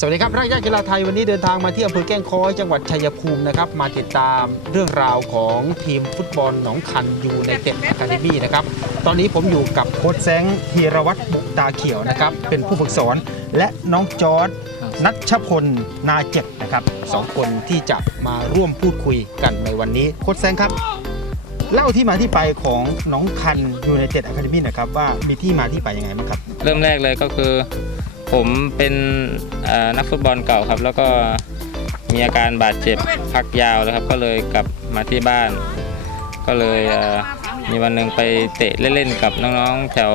สวัสดีครับรากยากีฬาไทยวันนี้เดินทางมาที่อำเภอแก้งค้อยจังหวัดชัยภูมินะครับ มาติดตามเรื่องราวของทีมฟุตบอลหนองคันยูในเต็ดอะคาเดมี่นะครับ ตอนนี้ผมอยู่กับโค้ชแซงธีรวัตรบุตาเขียวนะครับ เป็นผู้ฝึกสอนและน้องจอร์ดนัชพลนาเจ็บนะครับสองคนที่จะมาร่วมพูดคุยกันในวันนี้โค้ชแซงครับ เล่าที่มาที่ไปของหน้องคันยูในเต็ดอะคาเดมี่นะครับว่ามีที่มาที่ไปยังไงบ้างครับ เริ่มแรกเลยก็คือ ผมเป็นนักฟุตบอลเก่าครับ แล้วก็มีอาการบาดเจ็บพักยาวเลยครับ ก็เลยกลับมาที่บ้าน ก็เลยมีวันหนึ่งไปเตะเล่นๆกับน้องๆแถว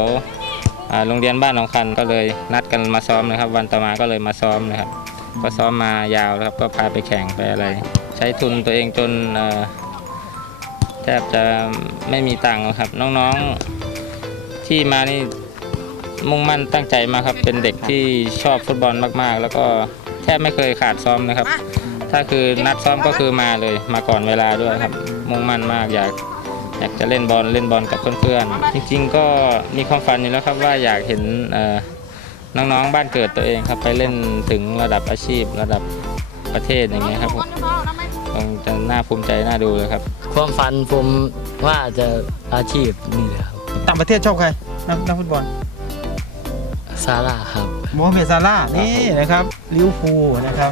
โรงเรียนบ้านหนองคันก็เลยนัดกันมาซ้อมนะครับ วันต่อมาก็เลยมาซ้อมนะครับ ก็ซ้อมมายาวแล้วครับ ก็พาไปแข่งไปอะไร ใช้ทุนตัวเองจนแทบจะไม่มีตังค์แล้วครับ น้องๆที่มานี่ มุ่งมั่นตั้งใจมากครับ เป็นเด็กที่ชอบฟุตบอลมากๆ แล้วก็แทบไม่เคยขาดซ้อมนะครับ ถ้าคือนัดซ้อมก็คือมาเลยมาก่อนเวลาด้วยครับ มุ่งมั่นมากอยากอยากจะเล่นบอลเล่นบอลกับเพื่อนๆ จริงๆ ก็มีความฝันอยู่แล้วครับว่าอยากเห็นเอ่อน้องๆบ้านเกิดตัวเองครับไปเล่นถึงระดับอาชีพระดับประเทศอย่างเงี้ยครับผมคงจะน่าภูมิใจน่าดูเลยครับ ความฝันผมว่าจะอาชีพนี่แหละครับต่างประเทศชอบใครนักนักฟุตบอล ซาร่าครับโมฮัมเหม็ดซาร่าห์นี่นะครับลิเวอร์พูลนะครับ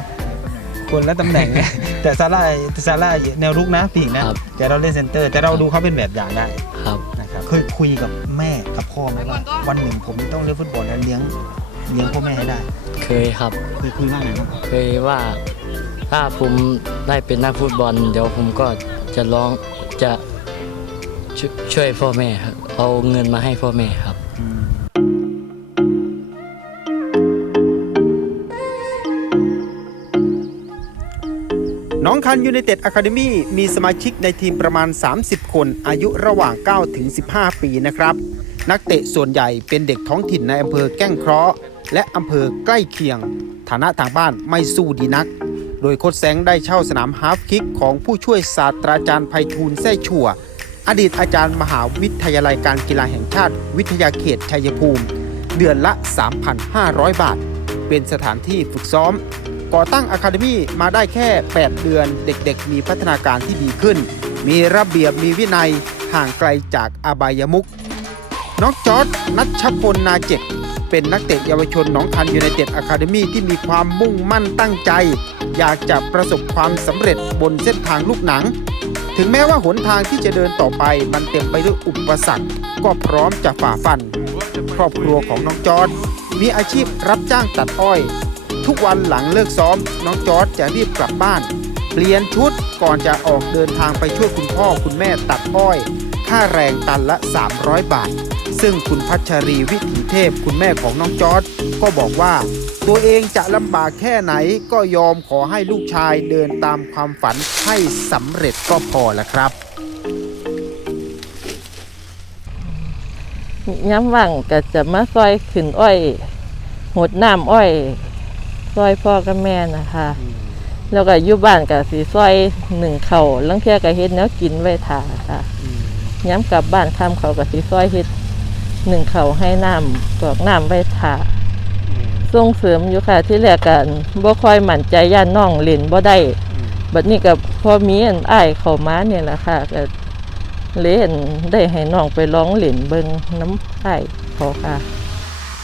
คนละตำแหน่งนะแต่ซาร่าห์ซาร่าห์แนวรุกนะปีกนะ ครับ แต่เราเล่นเซนเตอร์ แต่เราดูเขาเป็นแบบอย่างได้ครับ นะครับเคยคุยกับแม่กับพ่อไหมว่าวันหนึ่งผมต้องเล่นฟุตบอลแล้วเลี้ยงเลี้ยงพ่อแม่ให้ได้ เคยครับ เคยคุยว่าไงบ้างครับเคยว่าถ้าผมได้เป็นนักฟุตบอล เดี๋ยวผมก็จะร้องจะชวยช่วยพ่อแม่ครับเอาเงินมาให้พ่อแม่ครับ องคันยูไนเต็ดอะคาเดมี่มีสมาชิกในทีมประมาณ 30 คนอายุระหว่าง 9 ถึง 15 ปีนะครับ นักเตะส่วนใหญ่เป็นเด็กท้องถิ่นในอำเภอแก้งเคราะห์และอำเภอใกล้เคียง ฐานะทางบ้านไม่สู้ดีนัก โดยโค้ชแสงได้เช่าสนามฮาล์ฟคิกของผู้ช่วยศาสตราจารย์ไพฑูรย์แซ่ชัวอดีตอาจารย์มหาวิทยาลัยการกีฬาแห่งชาติวิทยาเขตชัยภูมิ เดือนละ 3,500 บาท เป็นสถานที่ฝึกซ้อม ก่อตั้งอะคาเดมี่มาได้แค่ 8 เดือน เด็กๆ มีพัฒนาการที่ดีขึ้น มีระเบียบมีวินัยห่างไกลจากอบายมุขน้องจอร์ดนัชพลนาเจ็กเป็นนักเตะเยาวชนหนองคันยูไนเต็ดอะคาเดมี่ที่มีความมุ่งมั่นตั้งใจ อยากจะประสบความสำเร็จบนเส้นทางลูกหนัง ถึงแม้ว่าหนทางที่จะเดินต่อไปมันเต็มไปด้วยอุปสรรคก็พร้อมจะฝ่าฟัน ครอบครัวของน้องจอร์ดมีอาชีพรับจ้างตัดอ้อย ทุกวันหลังเลิกซ้อม น้องจอร์ดจะรีบกลับบ้าน เปลี่ยนชุดก่อนจะออกเดินทางไปช่วยคุณพ่อคุณแม่ตัดอ้อย ค่าแรงตันละ 300 บาท ซึ่งคุณพัชรีวิถีเทพคุณแม่ของน้องจอร์ดก็บอกว่า ตัวเองจะลำบากแค่ไหนก็ยอมขอให้ลูกชายเดินตามความฝันให้สำเร็จก็พอละครับย้ำว่างก็จะมาซอยขึ้นอ้อยหดน้ำอ้อย ซอยพ่อกับแม่นะคะแล้วก็อยู่บ้านก็สีซอยหนึ่งเขาวลังเทียก็เฮ็ดแนวกินไว้ทาค่ะย้ำกลับบ้านค่ำเขาก็สีซอยเฮ็ดหนึ่งเขาวให้น้ำกรอกน้ำไว้ทาส่งเสริมอยู่ค่ะที่แรกกันบ่ค่อยมั่นใจย่านน้องเล่นบ่ได้บัดนี้ก็พอมีอันอ้ายเข้ามาเนี่ยแหละค่ะก็เล่นได้ให้น้องไปร้องเล่นเบิงน้ำอ้ายเขาค่ะ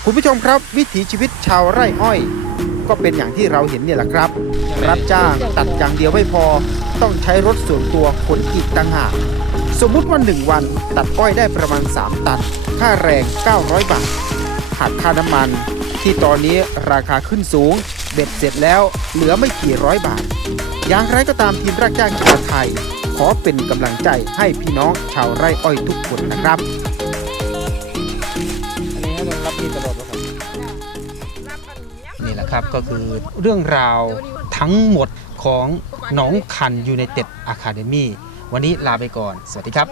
คุณผู้ชมครับวิถีชีวิตชาวไร่อ้อย ก็เป็นอย่างที่เราเห็นเนี่ยแหละครับ รับจ้างตัดอย่างเดียวไม่พอ ต้องใช้รถส่วนตัวขนอีกต่างหากสมมุติว่าหนึ่งวันตัดอ้อยได้ประมาณ 3 ตัน ค่าแรง 900 บาทหักค่าน้ำมัน ที่ตอนนี้ราคาขึ้นสูง เบ็ดเสร็จแล้วเหลือไม่กี่ร้อยบาท อย่างไรก็ตามทีมรักจ้างชาวไทย ขอเป็นกำลังใจให้พี่น้องชาวไร่อ้อยทุกคนนะครับ นะครับก็คือเรื่องราวทั้งหมดของน้องคันยูไนเต็ดอะคาเดมี่วันนี้ลาไปก่อน สวัสดีครับ